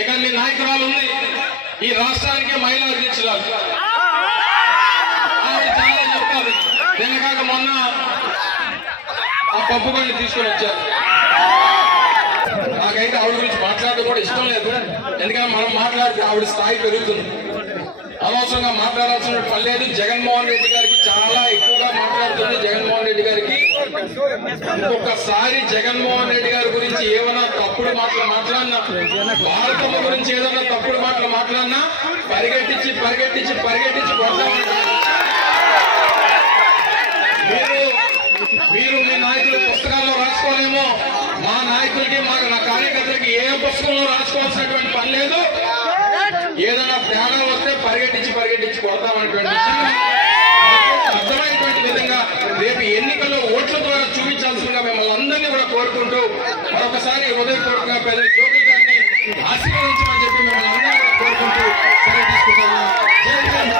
ఇక్కడ మీ నాయకురాలు ఉంది, ఈ రాష్ట్రానికి మహిళా అధ్యక్షురాలు. ఆవిడ చాలా చెప్తారు. నిన్నగాక మొన్న ఆ పప్పుకొని తీసుకొని వచ్చారు. నాకైతే ఆవిడ గురించి మాట్లాడడం కూడా ఇష్టం లేదు. ఎందుకంటే మనం మాట్లాడితే ఆవిడ స్థాయి పెరుగుతుంది. అనవసరంగా మాట్లాడాల్సిన పని లేదు. జగన్మోహన్ రెడ్డి గారికి చాలా ఎక్కువగా మాట్లాడుతుంది. జగన్మోహన్ రెడ్డి గారికి ఒక్కసారి జగన్మోహన్ రెడ్డి గారి గురించి ఏమైనా తప్పుడు మాటలు మాట్లాడినా, భారతమ్మ గురించి ఏదైనా తప్పుడు మాటలు మాట్లాడినా పరిగెట్టించి పరిగెట్టించి పరిగెట్టించి కొడతామంటారు. మీరు మీ నాయకులు పుస్తకాల్లో రాసుకోలేమో, మా నాయకులకి నా కార్యకర్తలకి ఏ పుస్తకంలో రాసుకోవాల్సినటువంటి పని లేదు. ఏదైనా తేడా వస్తే పరిగెట్టించి పరిగెట్టించి కొడతామనేటువంటి విషయాన్ని అర్థమైనటువంటి విధంగా రేపు ఎన్నికల్లో ఓట్ల ద్వారా చూపించాల్సిందిగా మిమ్మల్ని అందరినీ కూడా కోరుకుంటూ మరొకసారి హృదయపూర్వకంగా పెద్ద జోగి గారిని ఆశీర్వాదాలు